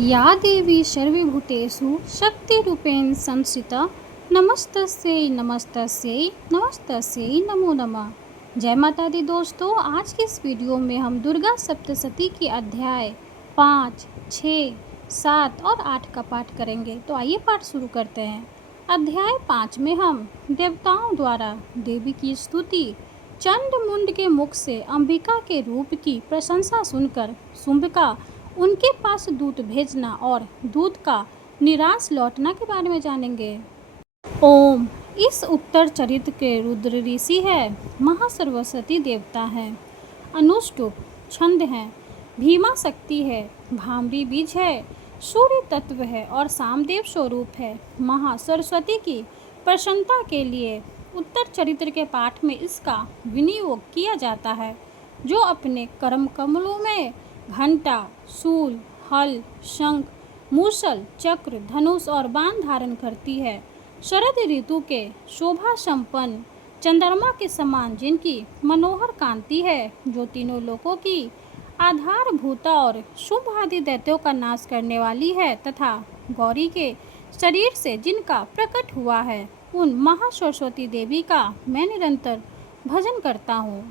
या देवी सर्वभूतेषु शक्तिरूपेण संस्थिता नमस्तस्यै नमस्तस्यै नमस्तस्यै नमो नमः। जय माता दी दोस्तों, आज की इस वीडियो में हम दुर्गा सप्तशती की अध्याय 5, 6, 7 और 8 का पाठ करेंगे। तो आइए पाठ शुरू करते हैं। अध्याय 5 में हम देवताओं द्वारा देवी की स्तुति, चंड मुंड के मुख से अंबिका के रूप की प्रशंसा सुनकर शुंभ का उनके पास दूत भेजना और दूत का निराश लौटना के बारे में जानेंगे। ओम। इस उत्तर चरित्र के रुद्र ऋषि है, महासरस्वती देवता है, अनुष्टुप छंद है, भीमा शक्ति है, भामरी बीज है, सूर्य तत्व है और सामदेव स्वरूप है। महासरस्वती की प्रसन्नता के लिए उत्तर चरित्र के पाठ में इसका विनियोग किया जाता है, जो अपने कर्म कमलों में घंटा, शूल, हल, शंख, मूसल, चक्र, धनुष और बाण धारण करती है। शरद ऋतु के शोभा संपन्न चंद्रमा के समान जिनकी मनोहर कांति है, जो तीनों लोकों की आधारभूता और शुभ आदि दैत्यों का नाश करने वाली है, तथा गौरी के शरीर से जिनका प्रकट हुआ है, उन महासरस्वती देवी का मैं निरंतर भजन करता हूँ।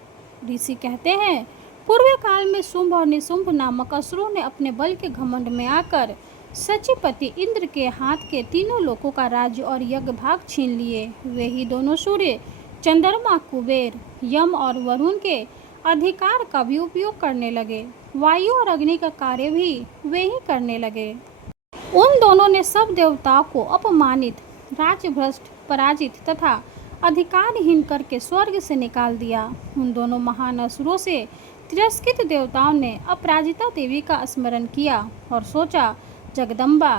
ऋषि कहते हैं, पूर्व काल में शुंभ और निशुंभ नामक असुरों ने अपने बल के घमंड में आकर सचिपति इंद्र के हाथ के तीनों लोकों का राज्य और यज्ञ भाग छीन लिए। वे ही दोनों सूर्य, चंद्रमा, कुबेर, यम और वरुण के अधिकार का भी उपयोग करने लगे। वायु और अग्नि का कार्य भी वे ही करने लगे। उन दोनों ने सब देवताओं को अपमानित, राज्यभ्रष्ट, पराजित तथा अधिकारहीन करके स्वर्ग से निकाल दिया। उन दोनों महान असुरों से तिरस्कृत देवताओं ने अपराजिता देवी का स्मरण किया और सोचा, जगदम्बा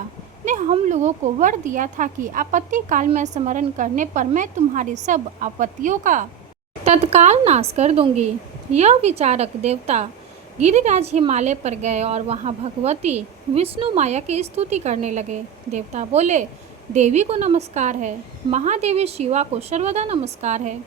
ने हम लोगों को वर दिया था कि आपत्ति काल में स्मरण करने पर मैं तुम्हारी सब आपत्तियों का तत्काल नाश कर दूंगी। यह विचारक देवता गिरिराज हिमालय पर गए और वहां भगवती विष्णु माया की स्तुति करने लगे। देवता बोले, देवी को नमस्कार है, महादेवी शिवा को सर्वदा नमस्कार है,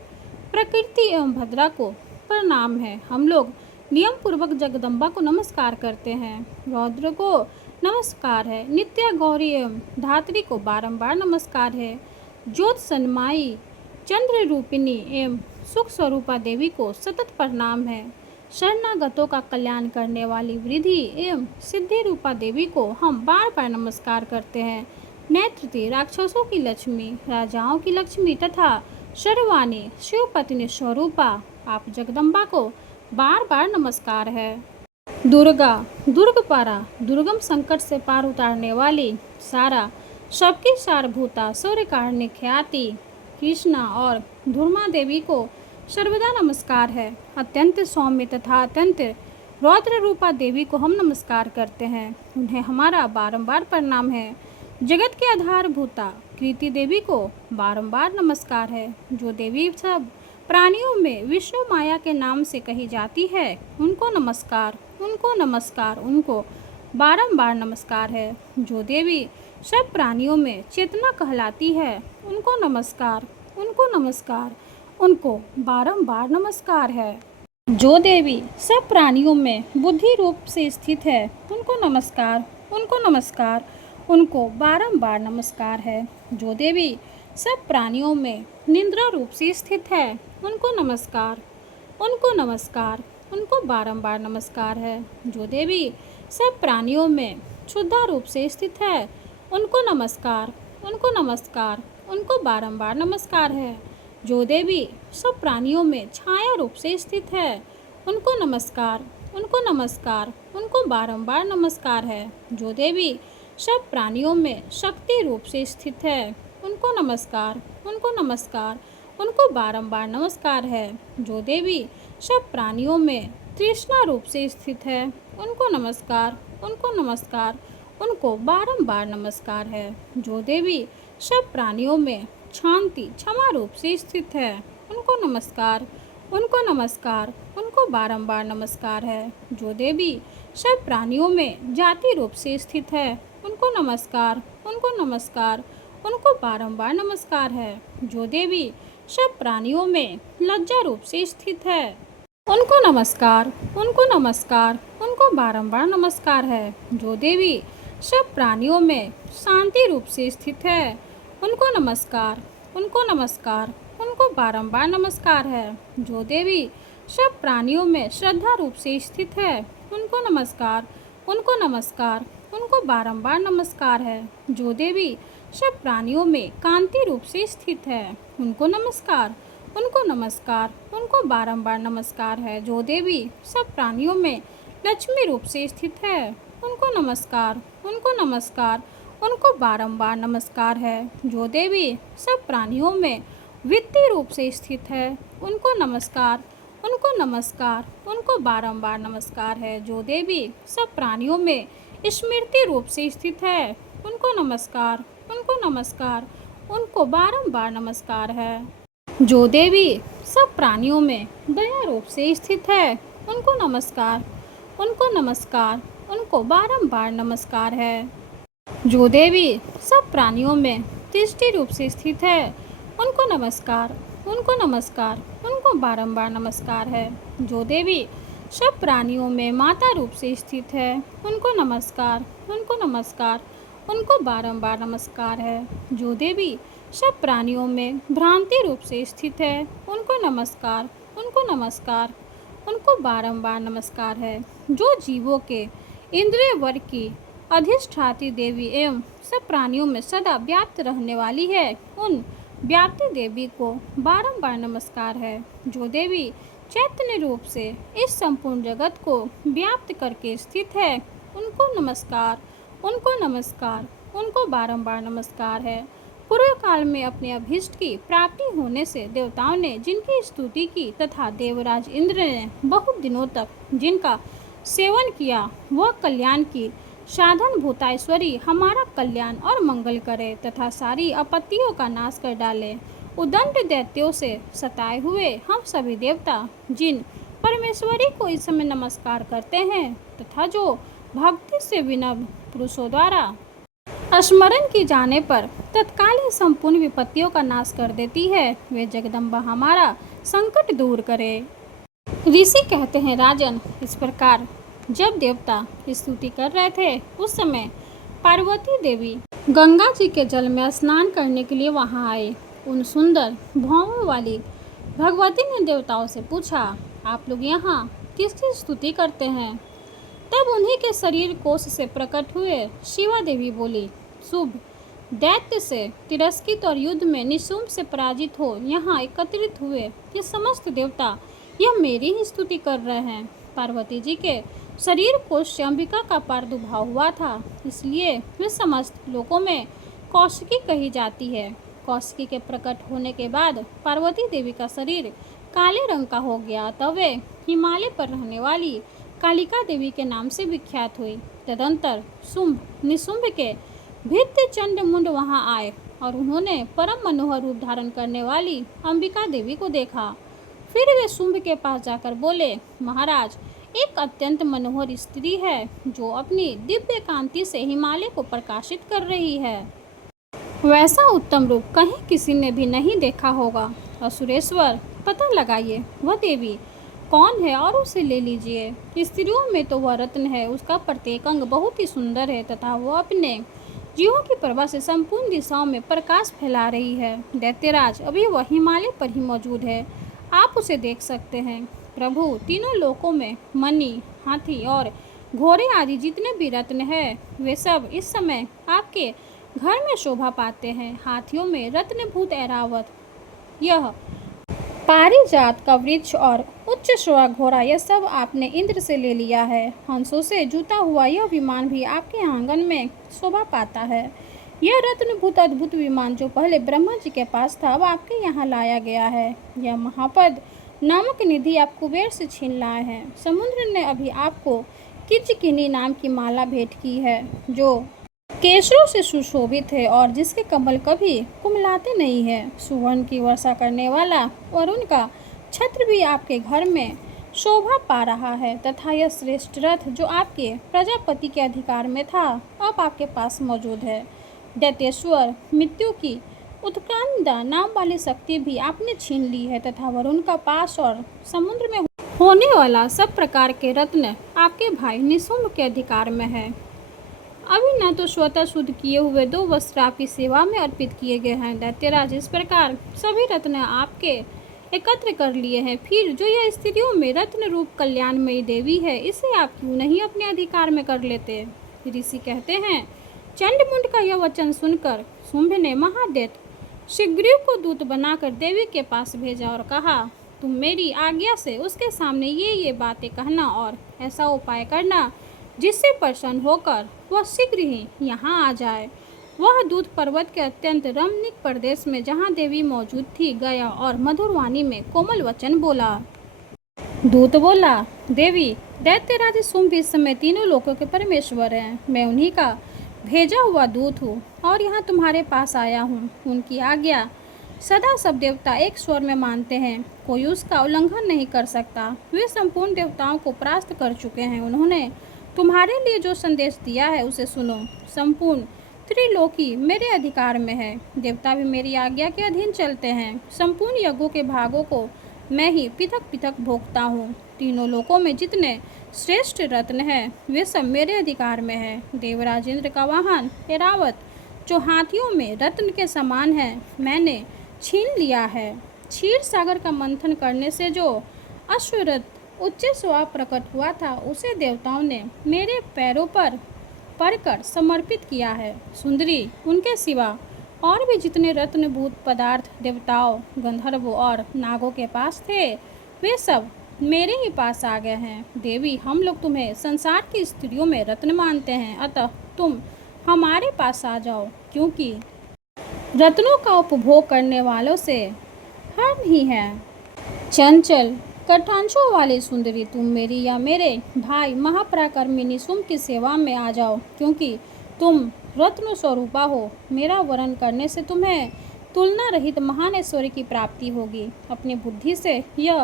प्रकृति एवं भद्रा को प्रणाम है। हम लोग नियम पूर्वक जगदम्बा को नमस्कार करते हैं। रौद्र को नमस्कार है, नित्या गौरी एवं धात्री को बारंबार नमस्कार है, ज्योत सन्माई, चंद्र रूपिणी एवं सुख स्वरूपा देवी को सतत प्रणाम है। शरणागतों का कल्याण करने वाली वृद्धि एवं सिद्धि रूपा देवी को हम बार बार नमस्कार करते हैं। नेत्रती राक्षसों की लक्ष्मी, राजाओं की लक्ष्मी तथा सर्वाणी शिवपत्नी स्वरूपा आप जगदम्बा को बार बार नमस्कार है। दुर्गा, दुर्गपारा, दुर्गम संकट से पार उतारने वाली, सारा, सबकी सारभूता, सूर्यकारिणी ख्याति, कृष्णा और धूर्मा देवी को सर्वदा नमस्कार है। अत्यंत सौम्य तथा अत्यंत रौद्र रूपा देवी को हम नमस्कार करते हैं, उन्हें हमारा बारंबार प्रणाम है। जगत के आधारभूता कृति देवी को बारंबार नमस्कार है। जो देवी सब प्राणियों में विष्णु माया के नाम से कही जाती है, उनको नमस्कार, उनको नमस्कार, उनको बारंबार नमस्कार है। जो देवी सब प्राणियों में चेतना कहलाती है, उनको नमस्कार, उनको नमस्कार, उनको बारंबार नमस्कार है। जो देवी सब प्राणियों में बुद्धि रूप से स्थित है, उनको नमस्कार, उनको नमस्कार, उनको बारंबार नमस्कार है। जो देवी सब प्राणियों में निद्रा रूप से स्थित है, उनको नमस्कार, उनको नमस्कार, उनको बारंबार नमस्कार है। जो देवी सब प्राणियों में क्षुधा रूप से स्थित है, उनको नमस्कार, उनको नमस्कार, उनको बारंबार नमस्कार है। जो देवी सब प्राणियों में छाया रूप से स्थित है, उनको नमस्कार, उनको नमस्कार, उनको बारंबार नमस्कार है। जो देवी सब प्राणियों में शक्ति रूप से स्थित है, उनको नमस्कार, उनको नमस्कार, उनको बारंबार नमस्कार है। जो देवी सब प्राणियों में तृष्णा रूप से स्थित है, उनको नमस्कार, उनको नमस्कार, उनको बारंबार नमस्कार है। जो देवी सब प्राणियों में शांति क्षमा रूप से स्थित है, उनको नमस्कार, उनको नमस्कार, उनको बारंबार नमस्कार है। जो देवी सब प्राणियों में जाति रूप से स्थित है, उनको नमस्कार, उनको नमस्कार, उनको बारंबार नमस्कार है। जो देवी सब प्राणियों में लज्जा रूप से स्थित है, उनको नमस्कार, उनको नमस्कार, उनको बारंबार नमस्कार है। जो देवी सब प्राणियों में शांति रूप से स्थित है, उनको नमस्कार, उनको नमस्कार, उनको बारंबार नमस्कार है। जो देवी सब प्राणियों में श्रद्धा रूप से स्थित है, उनको नमस्कार, उनको नमस्कार, उनको बारंबार नमस्कार है। जो देवी सब प्राणियों में कांति रूप से स्थित है, उनको नमस्कार, उनको नमस्कार, उनको बारंबार नमस्कार है। जो देवी सब प्राणियों में लक्ष्मी रूप से स्थित है, उनको नमस्कार, उनको नमस्कार, उनको बारंबार नमस्कार है। जो देवी सब प्राणियों में वित्तीय रूप से स्थित है, उनको नमस्कार, उनको नमस्कार, उनको बारंबार नमस्कार है। जो देवी सब प्राणियों में स्मृति रूप से स्थित है, उनको नमस्कार, उनको नमस्कार, उनको बारंबार नमस्कार है। जो देवी सब प्राणियों में दया रूप से स्थित है, उनको नमस्कार, उनको नमस्कार, उनको बारंबार नमस्कार है। जो देवी सब प्राणियों में दृष्टि रूप से स्थित है, उनको नमस्कार, उनको नमस्कार, उनको बारंबार नमस्कार है। जो देवी सब प्राणियों में माता रूप से स्थित है, उनको नमस्कार, उनको नमस्कार, उनको बारंबार नमस्कार है। जो देवी सब प्राणियों में भ्रांति रूप से स्थित है, उनको नमस्कार, उनको नमस्कार, उनको बारंबार नमस्कार है। जो जीवों के इंद्रिय वर्ग की अधिष्ठात्री देवी एवं सब प्राणियों में सदा व्याप्त रहने वाली है, उन व्याप्ति देवी को बारंबार नमस्कार है। जो देवी चैतन्य रूप से इस संपूर्ण जगत को व्याप्त करके स्थित है, उनको नमस्कार, उनको नमस्कार, उनको बारंबार नमस्कार है। पूर्व काल में अपने अभीष्ट की प्राप्ति होने से देवताओं ने जिनकी स्तुति की तथा देवराज इंद्र ने बहुत दिनों तक जिनका सेवन किया, वह कल्याण की साधन भूताईश्वरी हमारा कल्याण और मंगल करे तथा सारी आपत्तियों का नाश कर डाले। उदंड दैत्यों से सताए हुए हम सभी देवता जिन परमेश्वरी को इस समय नमस्कार करते हैं तथा जो भक्ति से विनम्र पुरुषों द्वारा स्मरण की जाने पर तत्काल ही संपूर्ण विपत्तियों का नाश कर देती है, वे जगदम्बा हमारा संकट दूर करे। ऋषि कहते हैं, राजन, इस प्रकार जब देवता स्तुति कर रहे थे उस समय पार्वती देवी गंगा जी के जल में स्नान करने के लिए वहां आए। उन सुंदर भौहों वाली भगवती ने देवताओं से पूछा, आप लोग यहाँ किसकी स्तुति करते हैं? तब उन्हीं के शरीर कोश से प्रकट हुए शिवा देवी बोली, शुभ दैत्य से तिरस्कृत और युद्ध में निशुम्भ से पराजित हो यहाँ एकत्रित हुए ये समस्त देवता यह मेरी ही स्तुति कर रहे हैं। पार्वती जी के शरीर कोश से अंबिका का प्रादुर्भाव हुआ था, इसलिए वे समस्त लोकों में कौशिकी कही जाती है। कौशिकी के प्रकट होने के बाद पार्वती देवी का शरीर काले रंग का हो गया, तब वे हिमालय पर रहने वाली कालिका देवी के नाम से विख्यात हुई। तदंतर शुंभ निशुंभ के भित्त चंड मुंड वहां आए और उन्होंने परम मनोहर रूप धारण करने वाली अंबिका देवी को देखा। फिर वे शुंभ के पास जाकर बोले, महाराज, एक अत्यंत मनोहर स्त्री है जो अपनी दिव्य कांति से हिमालय को प्रकाशित कर रही है। वैसा उत्तम रूप कहीं किसी ने भी नहीं देखा होगा। असुरेश्वर, पता लगाइए वह देवी कौन है और उसे ले लीजिए। स्त्रियों में तो वह रत्न है, उसका प्रत्येक अंग बहुत ही सुंदर है तथा वह अपने जीवों की प्रभा से संपूर्ण दिशाओं में प्रकाश फैला रही है। दैत्यराज, अभी वह हिमालय पर ही मौजूद है, आप उसे देख सकते हैं। प्रभु, तीनों लोकों में मणि, हाथी और घोड़े आदि जितने भी रत्न हैं, वे सब इस समय आपके घर में शोभा पाते हैं। हाथियों में रत्नभूत ऐरावत, यह पारिजात का वृक्ष और उच्च श्रवा घोड़ा, यह सब आपने इंद्र से ले लिया है। हंसों से जूता हुआ यह विमान भी आपके आंगन में शोभा पाता है। यह रत्नभूत अद्भुत विमान जो पहले ब्रह्मा जी के पास था, अब आपके यहाँ लाया गया है। यह महापद नामक निधि आप कुबेर से छीन लाए हैं। समुद्र ने अभी आपको किचकिनी नाम की माला भेंट की है जो केसरों से सुशोभित है और जिसके कमल कभी कुमलाते नहीं है। सुवर्ण की वर्षा करने वाला और उनका छत्र भी आपके घर में शोभा पा रहा है तथा यह श्रेष्ठ रथ जो आपके प्रजापति के अधिकार में था, अब आपके पास मौजूद है। दैत्येश्वर, मृत्यु की उत्क्रांदा नाम वाली शक्ति भी आपने छीन ली है तथा वरुण का पास और समुद्र में होने वाला सब प्रकार के रत्न आपके भाई निशुंभ के अधिकार में है। अभी न तो स्वतः शुद्ध किए हुए 2 वस्त्र आपकी सेवा में अर्पित किए गए हैं दैत्यराज। इस प्रकार सभी रत्न आपके एकत्र कर लिए हैं, फिर जो यह स्त्रियों में रत्न रूप कल्याणमयी देवी है, इसे आप क्यों नहीं अपने अधिकार में कर लेते। ऋषि कहते हैं, चंडमुंड का यह वचन सुनकर शुंभ ने महादैत्य सुग्रीव को दूत बनाकर देवी के पास भेजा और कहा, तुम मेरी आज्ञा से उसके सामने ये बातें कहना और ऐसा उपाय करना जिससे प्रसन्न होकर वह शीघ्र ही यहाँ आ जाए। वह दूत पर्वत के अत्यंत रमणीक प्रदेश में जहाँ देवी मौजूद थी गया और मधुर वाणी में कोमल वचन बोला। दूत बोला, देवी, दैत्यराज शुंभ इस समय तीनों लोकों के परमेश्वर हैं। मैं उन्हीं का भेजा हुआ दूत हूँ और यहाँ तुम्हारे पास आया हूँ। उनकी आज्ञा सदा सब देवता एक स्वर में मानते हैं, कोई उसका उल्लंघन नहीं कर सकता। वे संपूर्ण देवताओं को परास्त कर चुके हैं। उन्होंने तुम्हारे लिए जो संदेश दिया है उसे सुनो। संपूर्ण त्रिलोकी मेरे अधिकार में है, देवता भी मेरी आज्ञा के अधीन चलते हैं। संपूर्ण यज्ञों के भागों को मैं ही पृथक पृथक भोगता हूँ। तीनों लोकों में जितने श्रेष्ठ रत्न हैं वे सब मेरे अधिकार में है। देवराज इंद्र का वाहन ऐरावत जो हाथियों में रत्न के समान है, मैंने छीन लिया है। क्षीर सागर का मंथन करने से जो अश्वरथ उच्च स्वभाव प्रकट हुआ था, उसे देवताओं ने मेरे पैरों पर पड़कर समर्पित किया है। सुंदरी, उनके सिवा और भी जितने रत्नभूत पदार्थ देवताओं, गंधर्वों और नागों के पास थे, वे सब मेरे ही पास आ गए हैं। देवी, हम लोग तुम्हें संसार की स्त्रियों में रत्न मानते हैं, अतः तुम हमारे पास आ जाओ, क्योंकि रत्नों का उपभोग करने वालों से हम ही हैं। चंचल कटाक्षों वाली सुंदरी, तुम मेरी या मेरे भाई महापराक्रमी शुंभ की सेवा में आ जाओ, क्योंकि तुम रत्न स्वरूपा हो। मेरा वरण करने से तुम्हें तुलना रहित महान ऐश्वर्य की प्राप्ति होगी। अपनी बुद्धि से यह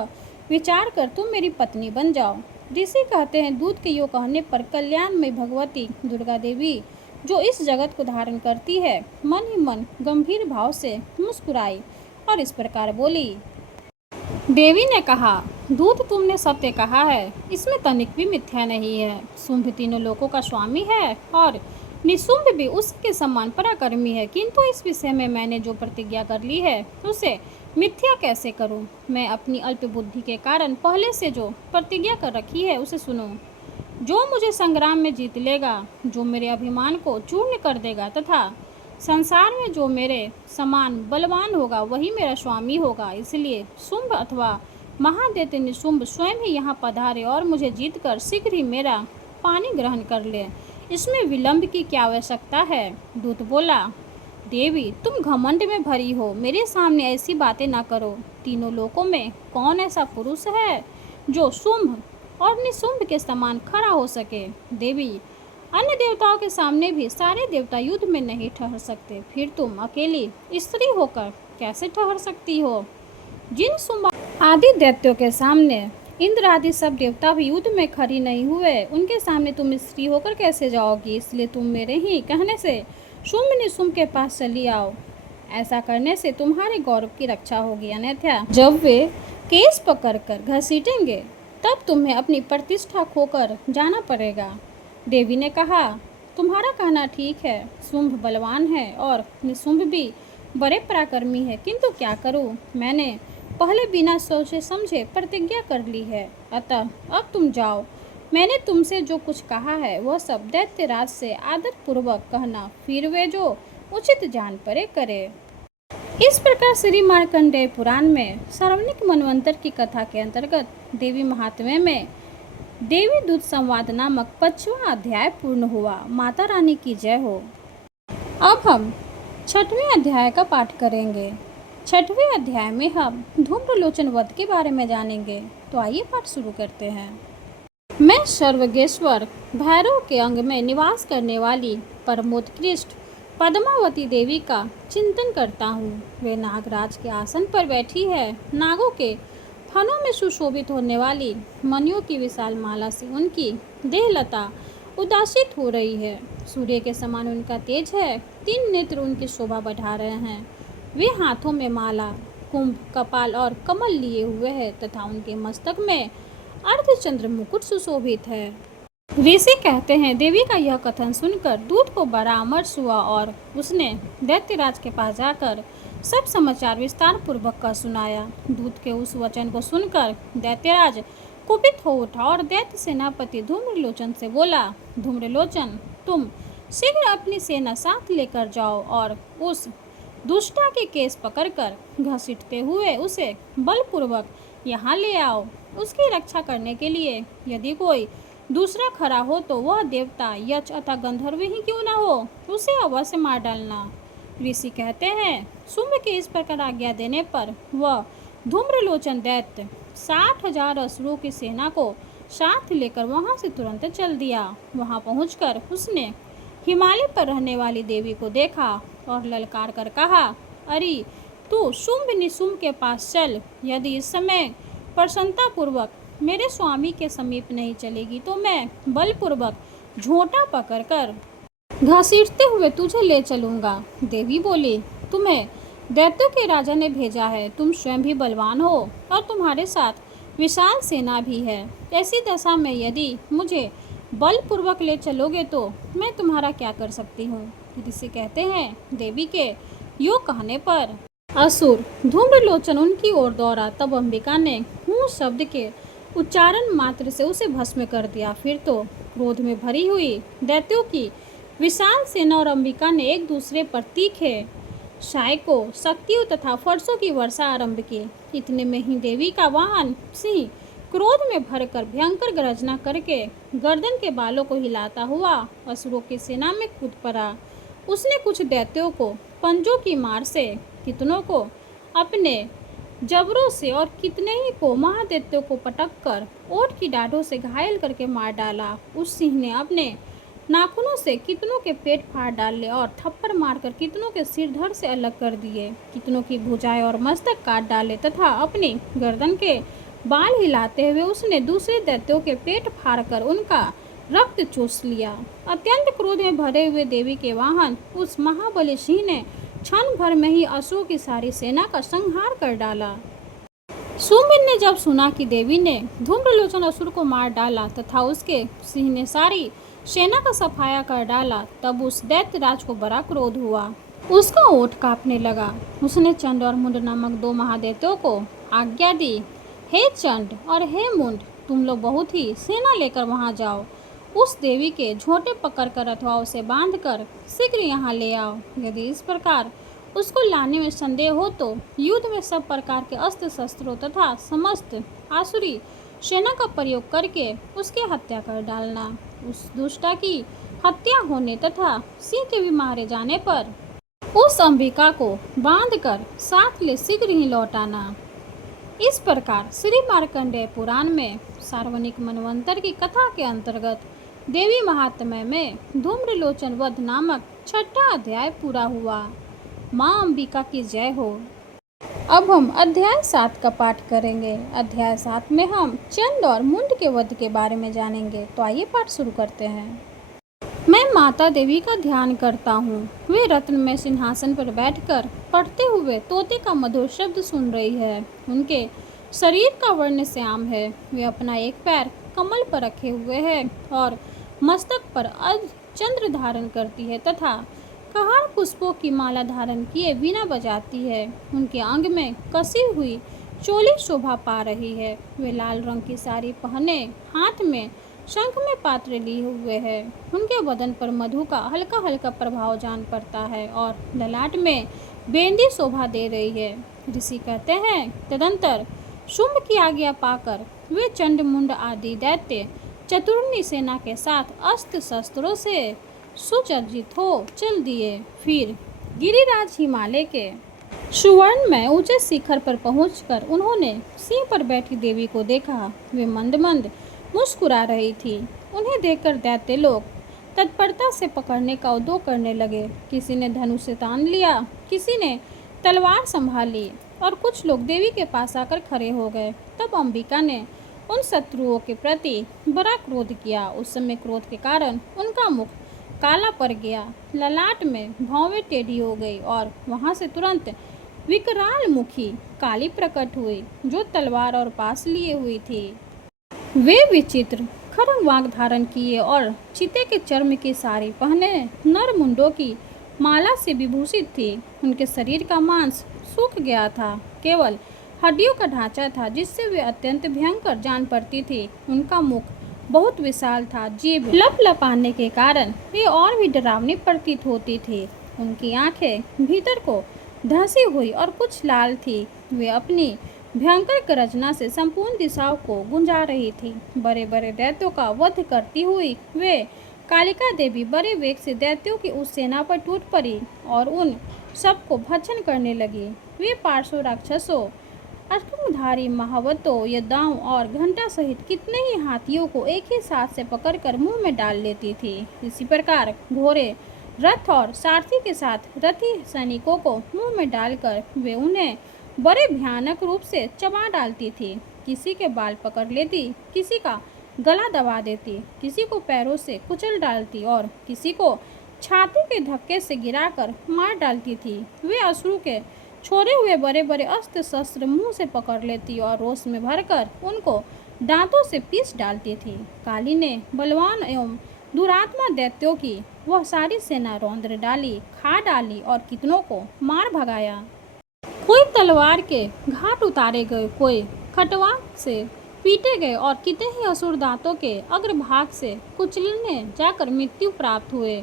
विचार कर तुम मेरी पत्नी बन जाओ। ऋषि कहते हैं, दूत के यो कहने पर कल्याण में भगवती दुर्गा देवी जो इस जगत को धारण करती है, मन ही मन गंभीर भाव से मुस्कुराई और इस प्रकार बोली। देवी ने कहा, दूत, तुमने सत्य कहा है, इसमें तनिक भी मिथ्या नहीं है। शुंभ तीनों लोकों का स्वामी है और निशुंभ भी उसके समान पराक्रमी है, किंतु इस विषय में मैंने जो प्रतिज्ञा कर ली है उसे मिथ्या कैसे करूं। मैं अपनी अल्प बुद्धि के कारण पहले से जो प्रतिज्ञा कर रखी है उसे सुनो। जो मुझे संग्राम में जीत लेगा, जो मेरे अभिमान को चूर्ण कर देगा तथा संसार में जो मेरे समान बलवान होगा, वही मेरा स्वामी होगा। इसलिए शुंभ अथवा महादैत्य निशुंभ स्वयं ही यहाँ पधारे और मुझे जीतकर शीघ्र ही मेरा पानी ग्रहण कर ले। इसमें विलंब की क्या आवश्यकता है। दूत बोला, देवी, तुम घमंड में भरी हो, मेरे सामने ऐसी बातें ना करो। तीनों लोकों में कौन ऐसा पुरुष है जो शुंभ और निशुंभ के समान खड़ा हो सके। देवी, अन्य देवताओं के सामने भी सारे देवता युद्ध में नहीं ठहर सकते, फिर तुम अकेली स्त्री होकर कैसे ठहर सकती हो। जिन शुंभ आदि दैत्यों के सामने इंद्र आदि सब देवता भी युद्ध में खड़ी नहीं हुए, उनके सामने तुम स्त्री होकर कैसे जाओगी। इसलिए तुम मेरे ही कहने से शुंभ निशुंभ के पास चली आओ। ऐसा करने से तुम्हारे गौरव की रक्षा होगी, अन्यथा जब वे केस पकड़कर घसीटेंगे तब तुम्हें अपनी प्रतिष्ठा खोकर जाना पड़ेगा। देवी ने कहा, तुम्हारा कहना ठीक है, शुंभ बलवान है और निशुंभ भी बड़े पराक्रमी है, किंतु क्या करूं, मैंने पहले बिना सोचे समझे प्रतिज्ञा कर ली है, अतः अब तुम जाओ। मैंने तुमसे जो कुछ कहा है वह सब दैत्यराज से आदर पूर्वक कहना, फिर वे जो उचित जान पड़े करे। इस प्रकार श्री मार्कंडेय पुराण में सार्वनिक मनवंतर की कथा के अंतर्गत देवी महात्म्य में देवी दूत संवाद नामक 5वां अध्याय पूर्ण हुआ। माता रानी की जय हो। अब हम 6वें अध्याय का पाठ करेंगे। 6वें अध्याय में हम धूम्रलोचन वध के बारे में जानेंगे। तो आइए पाठ शुरू करते हैं। मैं सर्वज्ञेश्वर भैरव के अंग में निवास करने वाली परमोत्कृष्ट पद्मावती देवी का चिंतन करता हूँ। वे नागराज के आसन पर बैठी है। नागों के फनों में सुशोभित होने वाली मणियों की विशाल माला से उनकी देहलता उदासित हो रही है। सूर्य के समान उनका तेज है। 3 नेत्र उनकी शोभा बढ़ा रहे हैं। वे हाथों में माला, कुंभ, कपाल और कमल लिए हुए हैं तथा उनके मस्तक में अर्धचंद्र मुकुट सुशोभित है। ऋषि कहते हैं देवी का यह कथन सुनकर दूत को बड़ा अमर्ष हुआ और उसने दैत्यराज के पास जाकर सब समाचार विस्तार पूर्वक का सुनाया। दूत के उस वचन को सुनकर दैत्यराज कुपित हो उठा और दैत्य सेनापति धूम्रलोचन से बोला, धूम्रलोचन, तुम शीघ्र अपनी सेना साथ लेकर जाओ और उस दुष्टा के केस पकड़कर घसीटते हुए उसे बलपूर्वक यहाँ ले आओ। उसकी रक्षा करने के लिए यदि कोई दूसरा खड़ा हो तो वह देवता, यक्ष अथवा गंधर्व ही क्यों न हो, उसे अवश्य मार डालना। ऋषि कहते हैं शुंभ के इस प्रकार आज्ञा देने पर वह धूम्रलोचन दैत्य 60,000 असुरों की सेना को साथ लेकर वहां से तुरंत चल दिया। वहां पहुंचकर उसने हिमालय पर रहने वाली देवी को देखा और ललकार कर कहा, अरे तू शुंभ निशुंभ के पास चल। यदि इस समय प्रसन्नतापूर्वक मेरे स्वामी के समीप नहीं चलेगी तो मैं बलपूर्वक झोंटा पकड़कर घसीटते हुए तुझे ले चलूंगा। देवी बोली, तुम्हें दैत्यों के राजा ने भेजा है, तुम स्वयं भी बलवान हो और तुम्हारे साथ विशाल सेना भी है। ऐसी दशा में यदि मुझे बलपूर्वक ले चलोगे तो मैं तुम्हारा क्या कर सकती हूँ। ऋषि कहते हैं देवी के योग कहने पर असुर धूम्रलोचन उनकी ओर दौड़ा। तब अंबिका ने हूँ शब्द के उच्चारण मात्र से उसे भस्म कर दिया। फिर तो क्रोध में भरी हुई दैत्यों की विशाल सेना और अंबिका ने एक दूसरे पर तीखे शायकों, शक्तियों तथा फरसों की वर्षा आरंभ की। इतने में ही देवी का वाहन सिंह क्रोध में भरकर भयंकर गर्जना करके गर्दन के बालों को हिलाता हुआ असुरों की सेना में कूद पड़ा। उसने कुछ दैत्यों को पंजों की मार से, कितनों को अपने जबरों से और कितने ही को महादैत्यों को पटक कर ओठ की डाढ़ों से घायल करके मार डाला। उस सिंह ने अपने नाखूनों से कितनों के पेट फाड़ डाले और थप्पड़ मारकर कितनों के सिर धड़ से अलग कर दिए, कितनों की भुजाएं और मस्तक काट डाले तथा अपनी गर्दन के बाल हिलाते हुए उसने दूसरे दैत्यों के पेट फाड़कर उनका रक्त चूस लिया। अत्यंत क्रोध में भरे हुए देवी के वाहन उस महाबली सिंह ने क्षण भर में ही असुरों की सारी सेना का संहार कर डाला। सुमिन ने जब सुना कि देवी ने धूम्रलोचन असुर को मार डाला तथा उसके सिंह ने सारी सेना का सफाया कर डाला, तब उस दैत्यराज को बड़ा क्रोध हुआ। उसका ओठ कांपने लगा। उसने चंड और मुंड नामक 2 महादैत्यों को आज्ञा दी, हे चंड और हे मुंड, तुम लोग बहुत ही सेना लेकर वहां जाओ। उस देवी के झोंटे पकड़कर अथवा उसे बांधकर शीघ्र यहाँ ले आओ। यदि इस प्रकार उसको लाने में संदेह हो तो युद्ध में सब प्रकार के अस्त्र शस्त्रों तथा समस्त आसुरी सेना का प्रयोग करके उसकी हत्या कर डालना। उस दुष्टा की हत्या होने तथा सिंह के भी मारे जाने पर उस अंबिका को बांधकर साथ ले शीघ्र ही लौटाना। इस प्रकार श्री मार्कंडेय पुराण में सार्वनिक मनवंतर की कथा के अंतर्गत देवी महात्म्य में धूम्रलोचन वध नामक 6वां अध्याय पूरा हुआ। माँ अंबिका की जय हो। अब हम अध्याय 7 का पाठ करेंगे। अध्याय 7 में हम चंड और मुंड के वध के बारे में जानेंगे। तो आइए पाठ शुरू करते हैं। मैं माता देवी का ध्यान करता हूँ। वे रत्न में सिंहासन पर बैठकर पढ़ते हुए तोते का मधुर शब्द सुन रही है। उनके शरीर का वर्ण श्याम है। वे अपना एक पैर कमल पर रखे हुए हैं और मस्तक पर अर्ध चंद्र धारण करती है तथा कहार पुष्पों की माला धारण किए वीणा बजाती है। उनके अंग में कसी हुई चोली शोभा पा रही है। वे लाल रंग की साड़ी पहने हाथ में शंख में पात्र लिए हुए हैं। उनके बदन पर मधु का हल्का हल्का प्रभाव जान पड़ता है और ललाट में बेंदी शोभा दे रही है। ऋषि कहते हैं तदंतर शुंभ की आज्ञा पाकर वे चंड मुंड आदि दैत्य चतुर्णी सेना के साथ अस्त्र शस्त्रों से सुसज्जित हो चल दिए। फिर गिरिराज हिमालय के सुवर्ण में ऊंचे शिखर पर पहुंचकर उन्होंने सिंह पर बैठी देवी को देखा। वे मंद मंद मुस्कुरा रही थी। उन्हें देखकर दैत्य लोग तत्परता से पकड़ने का उद्योग करने लगे। किसी ने धनुष से तान लिया, किसी ने तलवार संभाल ली और कुछ लोग देवी के पास आकर खड़े हो गए। तब अंबिका ने उन शत्रुओं के प्रति बड़ा क्रोध किया। उस समय क्रोध के कारण उनका मुख काला पड़ गया, ललाट में भौवें टेढ़ी हो गई और वहां से तुरंत विकराल मुखी काली प्रकट हुई जो तलवार और पास लिए हुई थी। वे विचित्र खरंग वांग धारण किए और चीते के चर्म की साड़ी पहने नर मुंडों की माला से विभूषित थी। उनके शरीर का मांस सूख गया था, केवल हड्डियों का ढांचा था जिससे वे अत्यंत भयंकर जान पड़ती थी। उनका मुख बहुत विशाल था, जीभ लप-लपाने के कारण वे और भी डरावनी प्रतीत होती थी। उनकी आंखें भीतर को धंसी हुई और कुछ लाल थी। वे अपनी भयंकर गर्जना से संपूर्ण दिशाओं को गुंजा रही थी। बड़े बड़े दैत्यों का वध करती हुई वे कालिका देवी बड़े वेग से दैत्यों की उस सेना पर टूट पड़ी और उन सबको भक्षण करने लगी। वे पार्श्व राक्षसों, अश्वधारी महावतों, योद्धाओं और घंटा सहित कितने ही हाथियों को एक ही साथ से पकड़कर मुंह में डाल लेती थी। इसी प्रकार घोड़े, रथ और सारथी के साथ रथी सैनिकों को मुंह में डालकर वे उन्हें बड़े भयानक रूप से चबा डालती थी। किसी के बाल पकड़ लेती, किसी का गला दबा देती, किसी को पैरों से कुचल डालती और किसी को छाती के धक्के से गिराकर मार डालती थी। वे असुरों के छोड़े हुए बड़े बड़े अस्त्र शस्त्र मुंह से पकड़ लेती और रोष में भरकर उनको दांतों से पीस डालती थी। काली ने बलवान एवं दुरात्मा दैत्यों की वह सारी सेना रौंद डाली, खा डाली और कितनों को मार भगाया। कोई तलवार के घाट उतारे गए, कोई खटवा से पीटे गए और कितने ही असुर दांतों के अग्रभाग से कुचलने जाकर मृत्यु प्राप्त हुए।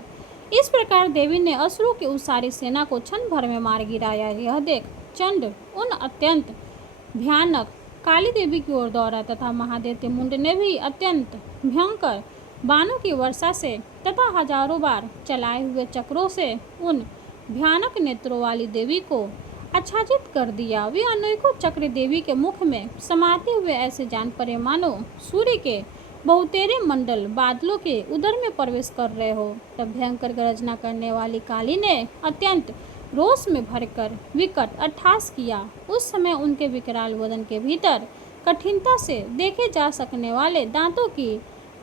इस प्रकार देवी ने असुरों की उस सारी सेना को क्षण भर में मार गिराया। यह देख चंड उन अत्यंत भयानक काली देवी की ओर दौड़ा तथा महादैत्य मुंड ने भी अत्यंत भयंकर बाणों की वर्षा से तथा हजारों बार चलाए हुए चक्रों से उन भयानक नेत्रों वाली देवी को आच्छादित कर दिया। वे अनेकों चक्र देवी के मुख में समाते हुए ऐसे जान पड़े मानो सूर्य के बहुतेरे मंडल बादलों के उदर में प्रवेश कर रहे हो। तब भयंकर गर्जना करने वाली काली ने अत्यंत रोष में भरकर विकट अट्टहास किया। उस समय उनके विकराल वदन के भीतर कठिनता से देखे जा सकने वाले दांतों की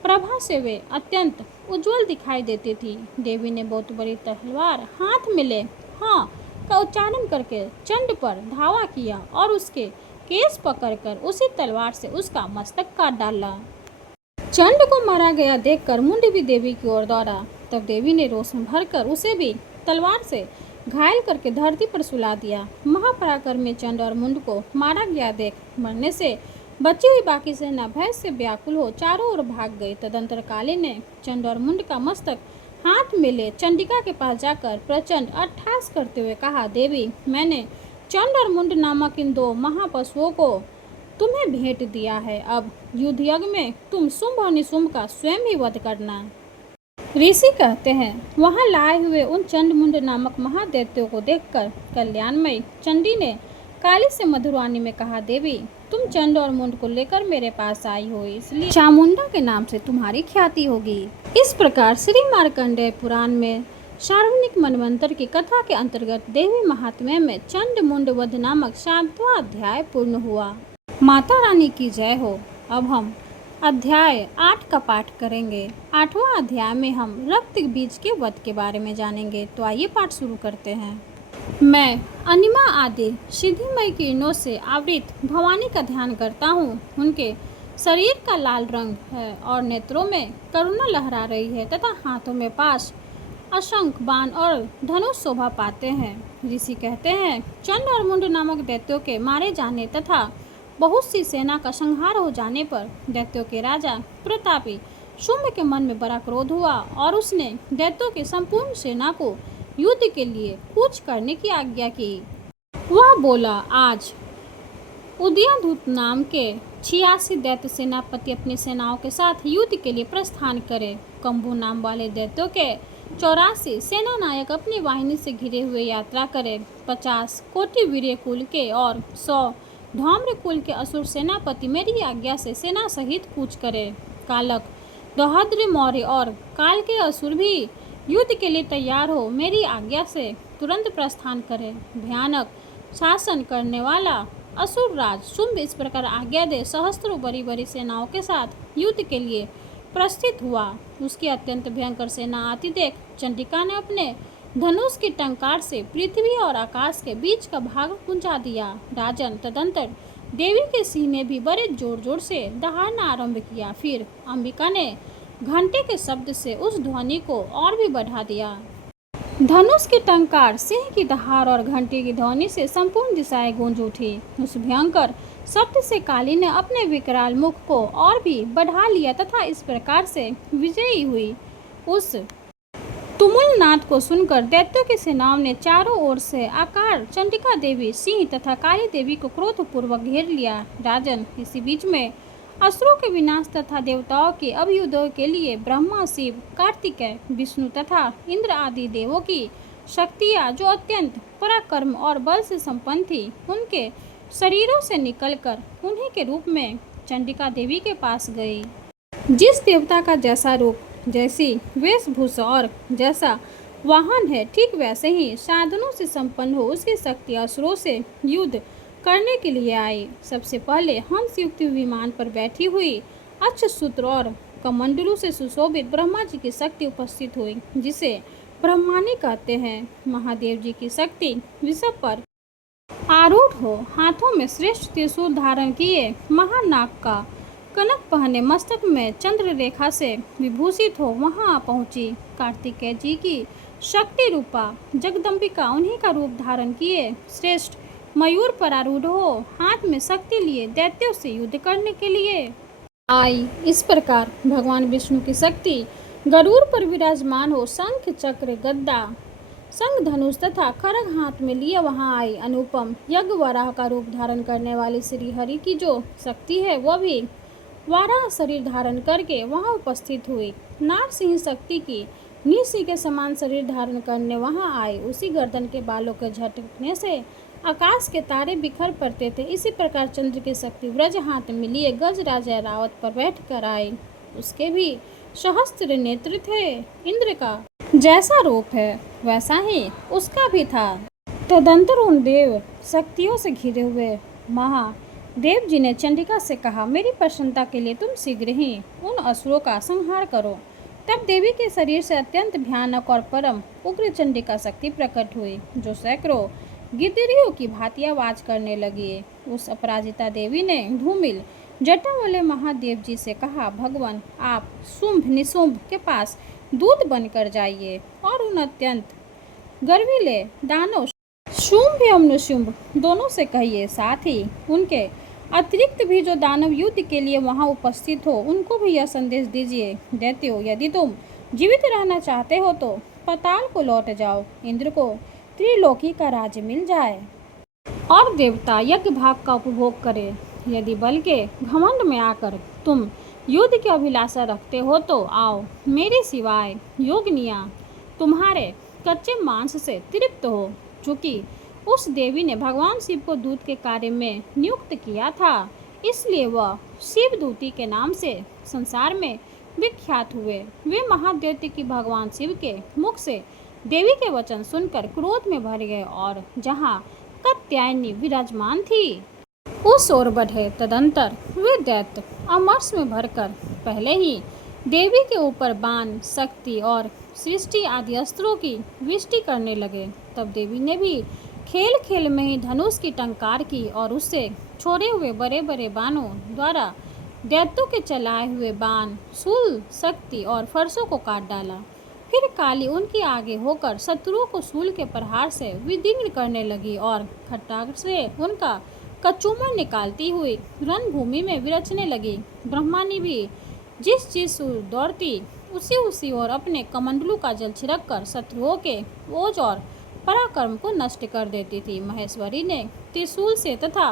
प्रभा से वे अत्यंत उज्जवल दिखाई देती थी। देवी ने बहुत बड़ी तलवार हाथ में ले हाँ का उच्चारण करके चंड पर धावा किया और उसके केस पकड़कर उसी तलवार से उसका मस्तक काट डाला। चंड को मारा गया देखकर मुंड भी देवी की ओर दौड़ा। तब देवी ने रोष में भरकर उसे भी तलवार से घायल करके धरती पर सुला दिया। महापराक्रमी चंड और मुंड को मारा गया देख मरने से बची हुई बाकी सेना भय से व्याकुल हो चारों ओर भाग गई। तदंतर काली ने चंड और मुंड का मस्तक हाथ में ले चंडिका के पास जाकर प्रचंड अट्टहास करते हुए कहा, देवी, मैंने चंड और मुंड नामक इन दो महापशुओं को तुम्हें भेंट दिया है। अब युद्ध यज्ञ में तुम शुंभ और निशुंभ का स्वयं ही वध करना। ऋषि कहते हैं, वहां लाए हुए उन चंड मुंड नामक महादैत्यों को देखकर कल्याणमयी चंडी ने काली से मधुरवाणी में कहा, देवी, तुम चंड और मुंड को लेकर मेरे पास आई हो, इसलिए चामुंडा के नाम से तुम्हारी ख्याति होगी। इस प्रकार श्री मार्कंडेय पुराण में सार्वजनिक मनवंतर की कथा के अंतर्गत देवी महात्म्य में चंड मुंड वध नामक 7वां अध्याय पूर्ण हुआ। माता रानी की जय हो। अब हम अध्याय 8 का पाठ करेंगे। 8वां अध्याय में हम रक्त बीज के वध के बारे में जानेंगे। तो आइए पाठ शुरू करते हैं। मैं अनिमा आदि सिद्धिमय किरणों से आवृत भवानी का ध्यान करता हूँ। उनके शरीर का लाल रंग है और नेत्रों में करुणा लहरा रही है तथा हाथों में पाश, असंख्य बाण और धनुष शोभा पाते हैं। ऋषि कहते हैं, चंड और मुंड नामक दैत्यों के मारे जाने तथा बहुत सी सेना का संहार हो जाने पर दैत्यों के राजा प्रतापी शुंभ के मन में बड़ा क्रोध हुआ और उसने दैत्यों की संपूर्ण सेना को युद्ध के लिए कूच करने की आज्ञा की। वह बोला, आज उदयाधूत नाम के 86 दैत्य सेनापति अपनी सेनाओं के साथ युद्ध के लिए प्रस्थान करे। कंबू नाम वाले दैत्यों के 84 सेना नायक अपनी वाहिनी से घिरे हुए यात्रा करे। 50 कोटि वीर्य कुल के और 100 धौम्र कुल के असुर सेनापति मेरी आज्ञा से सेना सहित कूच करे। कालक, दोहद्र मौर्य और काल के असुर भी युद्ध के लिए तैयार हो मेरी आज्ञा से तुरंत प्रस्थान करे। भयानक शासन करने वाला असुर राज शुंभ इस प्रकार आज्ञा दे सहस्त्रों बड़ी बड़ी सेनाओं के साथ युद्ध के लिए प्रस्थित हुआ। उसकी अत्यंत भयंकर सेना आती देख चंडिका ने अपने धनुष की टंकार से पृथ्वी और आकाश के बीच का भाग गुंजा दिया। राजन, तदंतर देवी के सिंह ने भी बड़े जोर जोर से दहाड़ना आरंभ किया। फिर अंबिका ने घंटे के शब्द से उस ध्वनि को और भी बढ़ा दिया। धनुष की टंकार, सिंह की दहाड़ और घंटी की ध्वनि से संपूर्ण दिशाएं गूंज उठी। उस भयंकर शब्द से काली ने अपने विकराल मुख को और भी बढ़ा लिया तथा इस प्रकार से विजयी हुई। उस तुमुल नाद को सुनकर दैत्यों की सेनाओं ने चारों ओर से आकार चंडिका देवी, सिंह तथा काली देवी को क्रोधपूर्वक घेर लिया। राजन, इसी बीच में असुरों के विनाश तथा देवताओं के अभ्युदय के लिए ब्रह्मा, शिव, कार्तिकेय, विष्णु तथा इंद्र आदि देवों की शक्तियाँ जो अत्यंत पराक्रम और बल से संपन्न थी, उनके शरीरों से निकलकर उन्हीं के रूप में चंडिका देवी के पास गई। जिस देवता का जैसा रूप, जैसी वेशभूषा और जैसा वाहन है, ठीक वैसे ही साधनों से संपन्न हो उसकी शक्ति असुरों से युद्ध करने के लिए आई। सबसे पहले हंस युक्त विमान पर बैठी हुई अक्षसूत्र और कमंडलू से सुशोभित ब्रह्मा जी की शक्ति उपस्थित हुई, जिसे ब्रह्मानी कहते हैं। महादेव जी की शक्ति वृषभ पर आरूढ़ हो, हाथों में श्रेष्ठ त्रिशूल धारण किए, महानाग का कनक पहने, मस्तक में चंद्र रेखा से विभूषित हो वहां आ पहुंची। कार्तिकेय जी की शक्ति रूपा जगदम्बिका उन्हीं का रूप धारण किए श्रेष्ठ मयूर पर आरूढ़ हो, हाथ में शक्ति लिए दैत्यों से युद्ध करने के लिए आई। इस प्रकार भगवान विष्णु की शक्ति गरुड़ पर विराजमान हो, शंख, चक्र, गदा, संग, धनुष तथा खड्ग हाथ में लिए वहां आई। अनुपम यज्ञ वराह का रूप धारण करने वाली श्री हरि की जो शक्ति है, वह भी वाराह शरीर धारण करके वहां उपस्थित हुई। नाग सिंह शक्ति की निशी के समान शरीर धारण करने वहां आए। उसी गर्दन के बालों के झटकने से आकाश के तारे बिखर पड़ते थे। इसी प्रकार चंद्र की शक्ति व्रज हाथ में लिए गजराज रावत पर बैठ कर आए। उसके भी सहस्त्र नेत्र थे। इंद्र का जैसा रूप है वैसा ही उसका भी था। तदंतर उन देव शक्तियों से घिरे हुए महादेव जी ने चंडिका से कहा, मेरी प्रसन्नता के लिए तुम शीघ्र ही उन असुरों का संहार करो। तब देवी के शरीर से अत्यंत भयानक और परम उग्र चंडिका शक्ति प्रकट हुई, जो सैकड़ों गिद्दरियों की भांति आवाज करने लगी। उस अपराजिता देवी ने धूमिल जटा वाले महादेव जी से कहा, भगवान, आप शुंभ निशुंभ के पास दूत बनकर जाइए और उन अत्यंत गर्वीले दानव शुंभ एवं निशुंभ दोनों से कहिए, साथ ही उनके अतिरिक्त भी जो दानव युद्ध के लिए वहां उपस्थित हो, उनको भी यह संदेश दीजिए, दैत्यों, यदि तुम जीवित रहना चाहते हो तो पाताल को लौट जाओ, इंद्र को त्रिलोकी का राज्य मिल जाए और देवता यज्ञ भाग का उपभोग करे। यदि बल के घमंड में आकर तुम युद्ध की अभिलाषा रखते हो तो आओ, मेरे सिवाय योगिनियां तुम्हारे कच्चे मांस से तृप्त हो। चूंकि उस देवी ने भगवान शिव को दूत के कार्य में नियुक्त किया था, इसलिए वह शिवदूती के नाम से संसार में विख्यात हुए। वे महादेव की भगवान शिव के मुख से देवी के वचन सुनकर क्रोध में भर गए और जहाँ कात्यायनी विराजमान थी उस ओर बढ़े। तदंतर वे दैत्य अमरस में भरकर पहले ही देवी के ऊपर बाण, शक्ति और सृष्टि आदि अस्त्रों की वृष्टि करने लगे। तब देवी ने भी खेल खेल में ही धनुष की टंकार की और उससे छोड़े हुए बड़े बड़े बाणों द्वारा दैत्यों के चलाए हुए बाण, शूल, शक्ति और फरसों को काट डाला। फिर काली उनके आगे होकर शत्रुओं को शूल के प्रहार से विदीर्ण करने लगी और खट्टाक से उनका कचूमर निकालती हुई रणभूमि में विरचने लगी। ब्रह्मानी भी जिस जिस ओर दौड़ती उसी ओर अपने कमंडलू का जल छिड़क कर शत्रुओं के ओज और पराक्रम को नष्ट कर देती थी। महेश्वरी ने त्रिशूल से तथा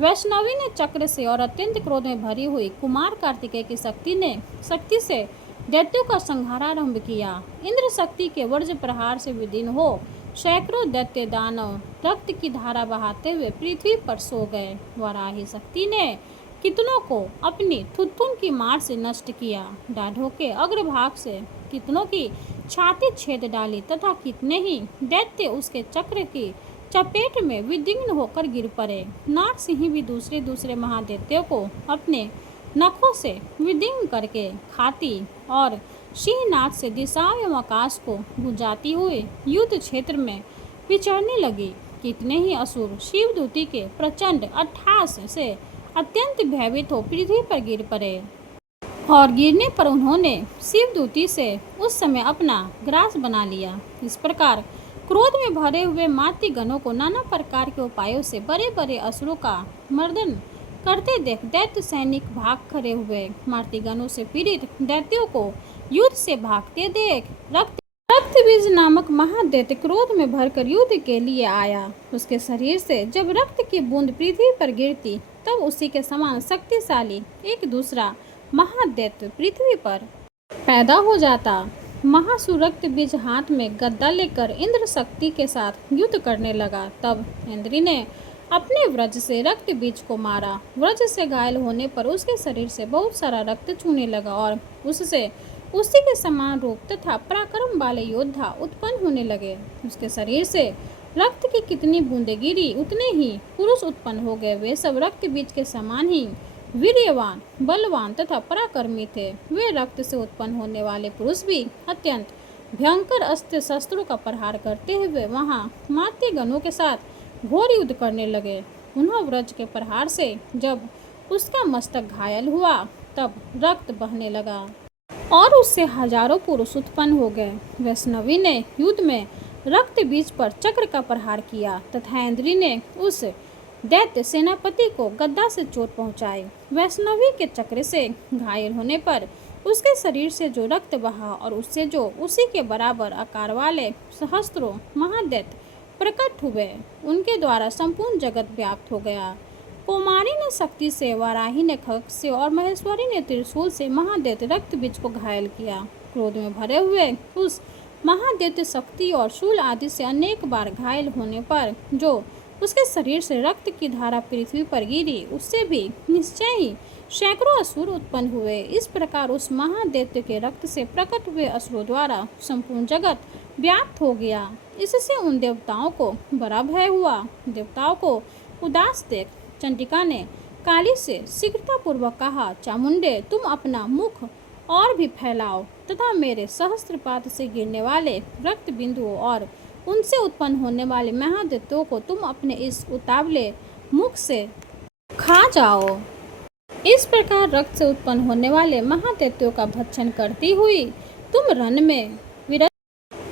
वैष्णवी ने चक्र से और अत्यंत क्रोध में भरी हुई कुमार कार्तिकेय की शक्ति से दैत्यों का संहार आरंभ किया। इंद्र शक्ति के वज्र प्रहार से विदीर्ण हो सैकड़ों दैत्य दानव रक्त की धारा बहाते हुए पृथ्वी पर सो गए। वराही शक्ति ने कितनों को अपनी थुथुन की मार से नष्ट किया, दाढ़ों के अग्रभाग से कितनों की छाती छेद डाली तथा कितने ही दैत्य उसके चक्र की चपेट में विदीर्ण होकर गिर पड़े। नाग सिंह भी दूसरे महादैत्यों को अपने नखों से विदीर्ण करके खाती और सिंहनाद से दिशाओं एवं आकाश को गुंजाती हुए युद्ध क्षेत्र में विचरने लगी। कितने ही असुर शिवदूती के प्रचंड अट्टहास से अत्यंत भयभीत हो पृथ्वी पर गिर पड़े और गिरने पर उन्होंने शिवदूती से उस समय अपना ग्रास बना लिया। इस प्रकार क्रोध में भरे हुए मातृगणों को नाना प्रकार के उपायों से बड़े बड़े असुरों का मर्दन करते देख दैत्य सैनिक भाग खड़े हुए। मातृगणों से पीड़ित दैत्यों को युद्ध से भागते देख रक्तबीज नामक महादैत्य क्रोध में भरकर युद्ध के लिए आया। उसके शरीर से जब रक्त की बूंद पृथ्वी पर गिरती तब उसी के समान शक्तिशाली एक दूसरा महादैत्य पृथ्वी पर पैदा हो जाता। महासुर रक्तबीज हाथ में गदा लेकर इंद्र शक्ति के साथ युद्ध करने लगा। तब इंद्र ने अपने वज्र से रक्तबीज को मारा। वज्र से घायल होने पर उसके शरीर से बहुत सारा रक्त छूने लगा और उससे उसी के समान रूप तथा पराक्रम वाले योद्धा उत्पन्न होने लगे। उसके शरीर से रक्त की कितनी बूंदें गिरी उतने ही पुरुष उत्पन्न हो गए। वे सब रक्तबीज के समान ही वीर्यवान, बलवान तथा पराक्रमी थे। वे रक्त से उत्पन्न होने वाले पुरुष भी अत्यंत भयंकर अस्त्र शस्त्रों का प्रहार करते हुए वहां मातृगणों के साथ घोर युद्ध करने लगे। उन्होंने वज्र के प्रहार से जब उसका मस्तक घायल हुआ तब रक्त बहने लगा और उससे हजारों पुरुष उत्पन्न हो गए। वैष्णवी ने युद्ध में रक्तबीज पर चक्र का प्रहार किया तथा इंद्री ने उस दैत्य सेनापति को गदा से चोट पहुंचाई। वैष्णवी के चक्र से घायल होने पर उसके शरीर से जो रक्त बहा और उससे जो उसी के बराबर आकार वाले सहस्त्रों महादैत्य प्रकट हुए, उनके द्वारा संपूर्ण जगत व्याप्त हो गया। कुमारी ने शक्ति से, वाराही ने खड्ग से और महेश्वरी ने त्रिशूल से महादैत्य रक्तबीज को घायल किया। क्रोध में भरे हुए उस महादैत्य शक्ति और शूल आदि से अनेक बार घायल होने पर जो उसके शरीर से रक्त की धारा पृथ्वी पर गिरी, उससे भी निश्चय ही सैकड़ों असुर उत्पन्न हुए। इस प्रकार उस महादैत्य के रक्त से प्रकट हुए असुरों द्वारा संपूर्ण जगत व्याप्त हो गया। इससे उन देवताओं को बड़ा भय हुआ। देवताओं को उदास देख चंडिका ने काली से शीघ्रतापूर्वक कहा, चामुंडे, तुम अपना मुख और भी फैलाओ तथा मेरे सहस्त्रपात से गिरने वाले रक्त बिंदुओं और उनसे उत्पन्न होने वाले महादैत्यों को तुम अपने इस उतावले मुख से खा जाओ। इस प्रकार रक्त से उत्पन्न होने वाले महादैत्यों का भक्षण करती हुई तुम रण में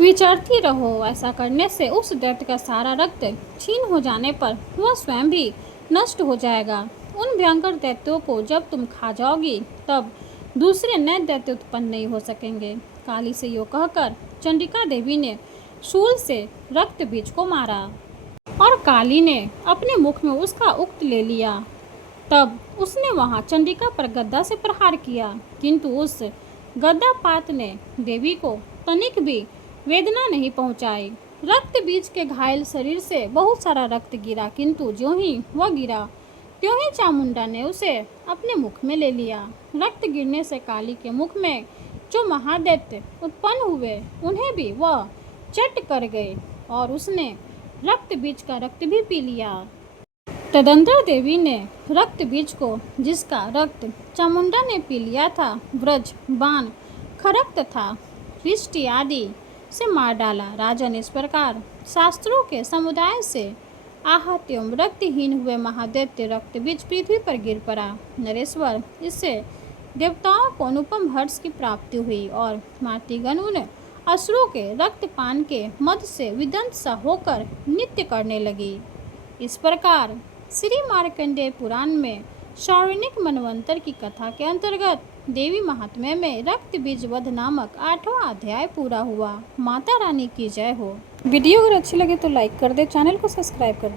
विचरती रहो। ऐसा करने से उस दैत्य का सारा रक्त छीन हो जाने पर वह स्वयं भी नष्ट हो जाएगा। उन भयंकर दैत्यों को जब तुम खा जाओगी तब दूसरे नए दैत्य उत्पन्न नहीं हो सकेंगे। काली से यो कहकर चंडिका देवी ने शूल से रक्तबीज को मारा और काली ने अपने मुख में उसका उक्त ले लिया। तब उसने वहां चंडिका पर गदा से प्रहार किया, किंतु उस गद्दापात ने देवी को तनिक भी वेदना नहीं पहुंचाई। रक्तबीज के घायल शरीर से बहुत सारा रक्त गिरा, किंतु ज्यों ही वह गिरा त्यों ही चामुंडा ने उसे अपने मुख में ले लिया। रक्त गिरने से काली के मुख में जो महादैत्य उत्पन्न हुए उन्हें भी वह चट कर गए और उसने रक्तबीज का रक्त भी पी लिया। तदंतर देवी ने रक्तबीज को, जिसका रक्त चामुंडा ने पी लिया था, व्रज, बाण, खड़ग तथा वृष्टि आदि से मार डाला। राजन, इस प्रकार शास्त्रों के समुदाय से आहत एवं रक्तहीन हुए महादैत्य रक्तबीज पृथ्वी पर गिर पड़ा। नरेश्वर, इससे देवताओं को अनुपम हर्ष की प्राप्ति हुई और मातृगण उन असुरों के रक्तपान के मद से विदंत सा होकर नृत्य करने लगी। इस प्रकार श्री मार्कंडेय पुराण में शौर्णिक मनवंतर की कथा के अंतर्गत देवी महात्म्य में रक्तबीज वध नामक 8वां अध्याय पूरा हुआ। माता रानी की जय हो। वीडियो अगर अच्छी लगे तो लाइक कर दे, चैनल को सब्सक्राइब कर दे।